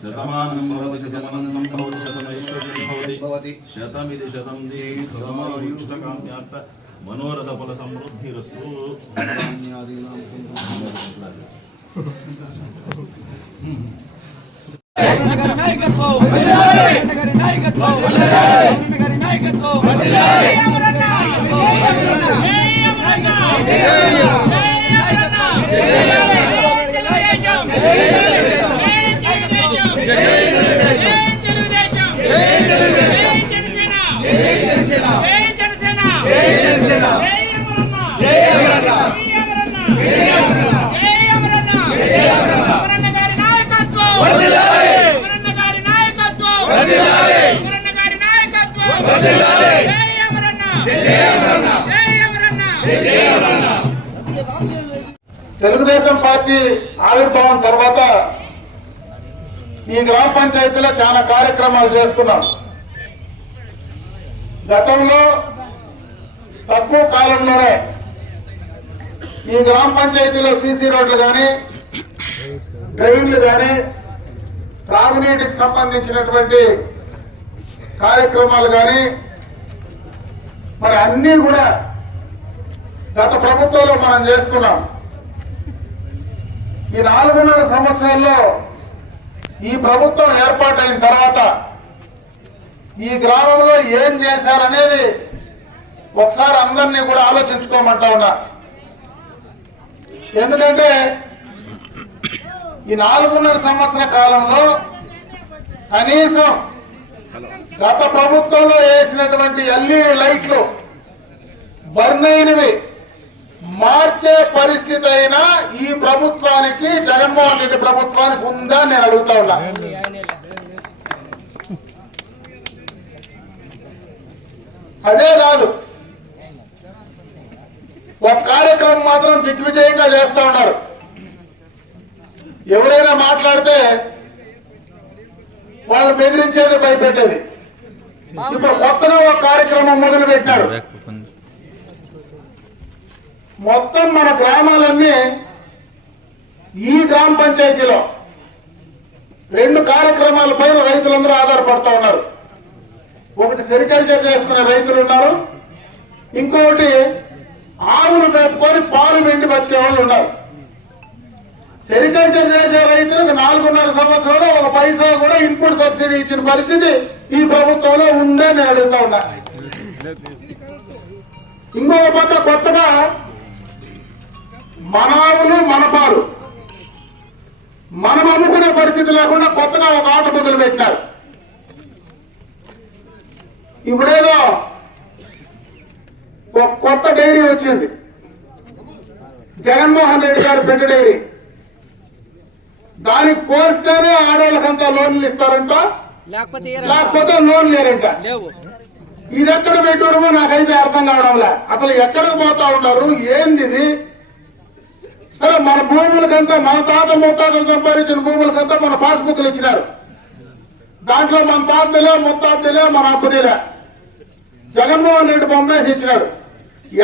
శతమానం భవతి శతమనందం భవతి శతమైశ్వర్యం భవతి భవతి శతమిది శతం దీర్ఘమాయుష్కామ్యార్థ మనోరథ ఫల సమృద్ధిరస్తు నాయకత్వం తెలుగుదేశం పార్టీ ఆవిర్భావం తర్వాత ఈ గ్రామ పంచాయతీలో చాలా కార్యక్రమాలు చేసుకున్నాం గతంలో తక్కువ కాలంలోనే ఈ గ్రామ పంచాయతీలో సీసీ రోడ్లు కానీ డ్రైన్లు కానీ త్రాగునీటికి సంబంధించినటువంటి కార్యక్రమాలు కానీ మరి అన్నీ కూడా గత ప్రభుత్వంలో మనం చేసుకున్నాం. ఈ నాలుగున్నర సంవత్సరాల్లో ఈ ప్రభుత్వం ఏర్పాటైన తర్వాత ఈ గ్రామంలో ఏం చేశారనేది ఒకసారి అందరినీ కూడా ఆలోచించుకోమంటా ఉన్నా. ఎందుకంటే ఈ నాలుగున్నర సంవత్సర కాలంలో కనీసం గత ప్రభుత్వంలో వేసినటువంటి ఎల్ఈడి లైట్లు బర్న్ అయినవి మార్చే పరిస్థితి అయినా ఈ ప్రభుత్వానికి జగన్మోహన్ రెడ్డి ప్రభుత్వానికి ఉందా నేను అడుగుతా ఉన్నా. అదే కాదు. ఒక కార్యక్రమం మాత్రం దిగ్విజయంగా చేస్తా ఉన్నారు. ఎవరైనా మాట్లాడితే వాళ్ళు బెదిరించేది భయపెట్టేది. ఇప్పుడు కొత్తగా ఒక కార్యక్రమం మొదలు పెట్టారు మొత్తం మన గ్రామాలన్నీ ఈ గ్రామ పంచాయతీలో రెండు కార్యక్రమాల పైన రైతులందరూ ఆధారపడుతూ ఉన్నారు. ఒకటి సెరికల్చర్ చేసుకునే రైతులు ఉన్నారు. ఇంకొకటి ఆవులు మేపుకొని పాలు వెండి బతికే వాళ్ళు ఉన్నారు. సెరికల్చర్ చేసే రైతులకు నాలుగున్నర సంవత్సరంలో ఒక పైసా కూడా ఇన్పుట్ సబ్సిడీ ఇచ్చిన పరిస్థితి ఈ ప్రభుత్వంలో ఉందని నేను అడుగుతా ఉన్నా. ఇంకొక పక్క కొత్తగా మన ఆవులు మన అమ్ముకునే పరిస్థితి లేకుండా కొత్తగా ఒక ఆట మొదలు పెట్టినారు ఇప్పుడేదో ఒక కొత్త డైరీ వచ్చింది. జగన్మోహన్ రెడ్డి గారు పెట్ట డైరీ. దానికి పోస్తేనే ఆడవాళ్ళకంతా లోన్లు ఇస్తారంట. లేకపోతే లోన్ లేరంట. ఇది ఎక్కడ పెట్టారమో నాకైతే అర్థం కావడంలే. అసలు ఎక్కడికి పోతా ఉన్నారు? ఏంది సరే మన భూములకంతా మన తాత ముత్తాతలు సంపాదించిన భూములకంతా మన పాస్బుక్లు ఇచ్చినారు. దాంట్లో మన తాతలే ముత్తాతలే మన అబ్బదిలే. జగన్మోహన్ రెడ్డి బొమ్మేసి ఇచ్చినాడు.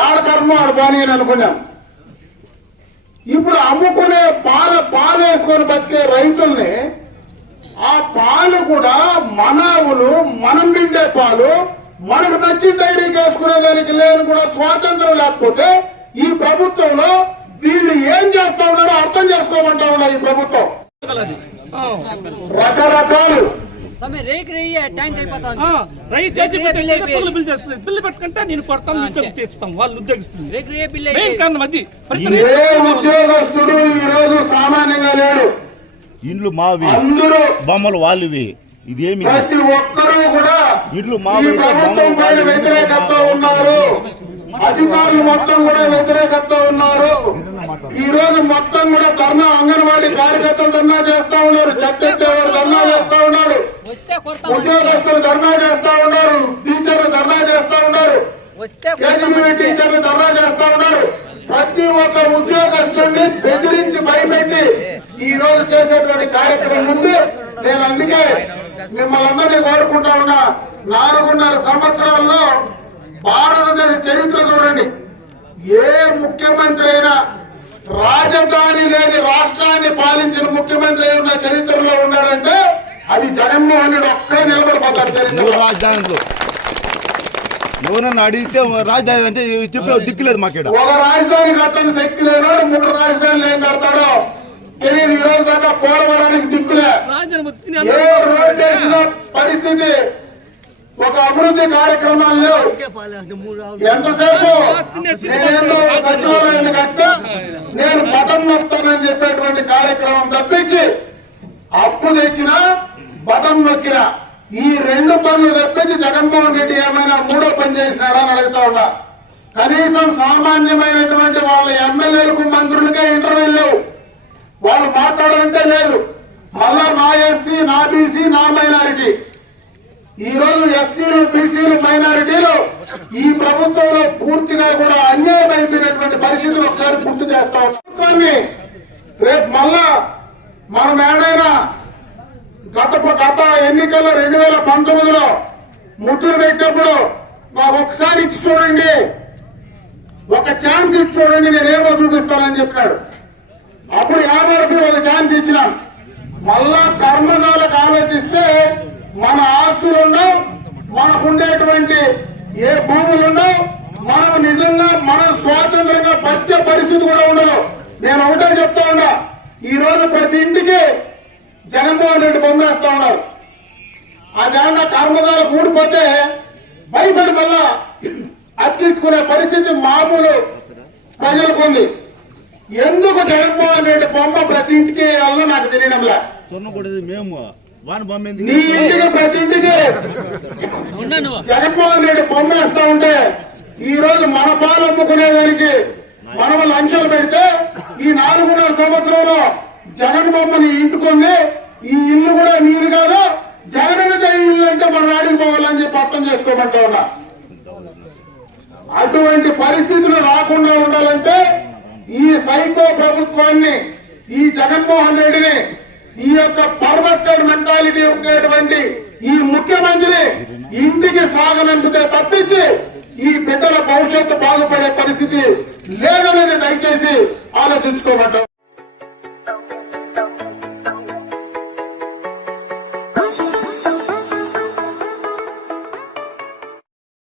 ఏడ కర్మ ఆడ బాని అని అనుకున్నాం. ఇప్పుడు అమ్ముకునే పాల పాలు వేసుకొని బతికే రైతుల్ని ఆ పాలు కూడా మనవులు మనం పిండే పాలు మనకు నచ్చిన డైరీ చేసుకునే దానికి లేని కూడా స్వాతంత్రం లేకపోతే ఈ ప్రభుత్వంలో వీళ్ళు ఏం చేస్తా ఉన్నారో అర్థం చేసుకోమంటా ఉన్నారు ఈ ప్రభుత్వం. రకరకాలు. రేక్ రేయ ట్యాంక్ బిల్లు పెట్టుకుంటే నేను కొడతాను వాళ్ళు ఉద్యోగిస్తుంది రేక్ అది. ఏ ఉద్యోగస్తుడు ఈ రోజు సామాన్యంగా లేడు. ఇండ్లు మావి. అందరూ బొమ్మలు వాళ్ళవి. ఇదేమి? ప్రతి ఒక్కరూ కూడా ఇట్లు మా ఈ ఊరిలో ప్రభుత్వం బొమ్మలు పైన వాళ్ళు వ్యతిరేకత ఉన్నారు. అధికారులు మొత్తం కూడా వ్యతిరేకత ఉన్నారు. ఈ రోజు మొత్తం కూడా ధర్నా అంగన్వాడీ కార్యకర్తలు ధర్నా చేస్తా ఉన్నారు. చెత్త ఎత్తేవాడు ధర్నా చేస్తా కొడతామని ఉద్యోగస్తులు ధర్నా చేస్తా ఉన్నారు. టీచర్లు ధర్నా చేస్తా ఉన్నారు. టీచర్లు ధర్నా చేస్తా ఉన్నారు. ప్రతి ఒక్క ఉద్యోగస్తుడిని బెదిరించి భయపెట్టి ఈ రోజు చేసేటువంటి కార్యక్రమం ఉంది నేను అందుకే మిమ్మల్ని అందరినీ కోరుకుంటా ఉన్నా. నాలుగున్నర సంవత్సరాల్లో భారతదేశ చరిత్ర చూడండి. ఏ ముఖ్యమంత్రి అయినా రాజధాని లేని రాష్ట్రాన్ని పాలించిన ముఖ్యమంత్రి ఉన్న చరిత్రలో ఉన్నాడంటే అది జగన్మోహన్ రెడ్డి ఒక్కడే నిలబడిపోతాడు రాజధానులు ఎవరన్నా అడిగితే రాజధాని అంటే చెప్పే దిక్కులేదు మాకేడ. ఒక రాజధాని కట్టని శక్తి లేనాడు మూడు రాజధానులు ఏం కడతాడో తెలియదు. ఈ రోజు దాకా పోలవరానికి దిక్కులే. ఏ రోడ్ వేసిన పరిస్థితి అభివృద్ధి కార్యక్రమాల్లో ఎంతసేపు నేనేందో సచివాలయాన్ని కట్ట నేను బటన్ నొక్కుతానని చెప్పేటువంటి కార్యక్రమం తప్పించి అప్పు తెచ్చిన బటన్ నొక్కిన ఈ రెండు పనులు తప్పించి జగన్మోహన్ రెడ్డి ఏమైనా మూడో పని చేసినాడా అని అడుగుతా ఉన్నా. కనీసం సామాన్యమైనటువంటి వాళ్ళ ఎమ్మెల్యేలకు మంత్రులకే ఇంటర్వ్యూ లేవు. వాళ్ళు మాట్లాడాలంటే లేదు. మళ్ళా నా ఎస్సీ నా బీసీ నా మైనారిటీ. ఈ రోజు ఎస్సీలు బీసీలు మైనారిటీలు ఈ ప్రభుత్వంలో పూర్తిగా కూడా అన్యాయం అయిపోయినటువంటి పరిస్థితులు ఒకసారి గుర్తు చేస్తా ప్రభుత్వాన్ని రేపు మళ్ళా మనం ఏడైనా గత గత ఎన్నికల్లో రెండు వేల పంతొమ్మిదిలో ముద్దులు పెట్టినప్పుడు మాకు ఒకసారి ఇచ్చి చూడండి. ఒక ఛాన్స్ ఇచ్చి చూడండి నేనేమో చూపిస్తానని చెప్పాడు అప్పుడు యాభైకి ఒక ఛాన్స్ ఇచ్చినాం. మళ్ళా కర్మజాలకు ఆలోచిస్తే మన ఆస్తులు మనకు ఉండేటువంటి ఏ భూములు మనకు నిజంగా మనం స్వాతంత్రంగా బతికే పరిస్థితి కూడా ఉండదు. నేను ఒకటే చెప్తా ఉన్నా ఈ రోజు ప్రతి ఇంటికి జగన్మోహన్ రెడ్డి బొమ్మేస్తా ఉన్నారు. ఆ దాంట్లో కర్మకాలు కూడిపోతే భయపడి మళ్ళా అతికించుకునే పరిస్థితి మామూలు ప్రజలకు ఉంది. ఎందుకు జగన్మోహన్ రెడ్డి బొమ్మ ప్రతి ఇంటికి వేయాలో నాకు తెలియడంలా సొన్న మేము వాని బొమ్మ ఎందుకు నీ ఇంటికి ప్రతి ఇంటికి జగన్మోహన్ రెడ్డి బొమ్మ వేస్తా ఉంటే ఈ రోజు మన పాలు అమ్ముకునేదానికి మనం లంచాలు పెడితే ఈ నాలుగున్నర సంవత్సరంలో జగన్ బొమ్మని ఇంటుకుంది ఈ ఇల్లు కూడా నీరు కాదు జగన్ ఇల్లు అంటే మనం ఆడికి పోవాలని చెప్పి అర్థం చేసుకోమంటా ఉన్నా. అటువంటి పరిస్థితులు రాకుండా ఉండాలంటే ఈ సైకో ప్రభుత్వాన్ని ఈ జగన్మోహన్ రెడ్డిని ఈ యొక్క పర్వర్టెడ్ మెంటాలిటీ ఉండేటువంటి ఈ ముఖ్యమంత్రిని ఇంటికి సాగనంపితే తప్పించి ఈ బిడ్డల భవిష్యత్తు బాగుపడే పరిస్థితి లేదనేది దయచేసి ఆలోచించుకోమంటారు.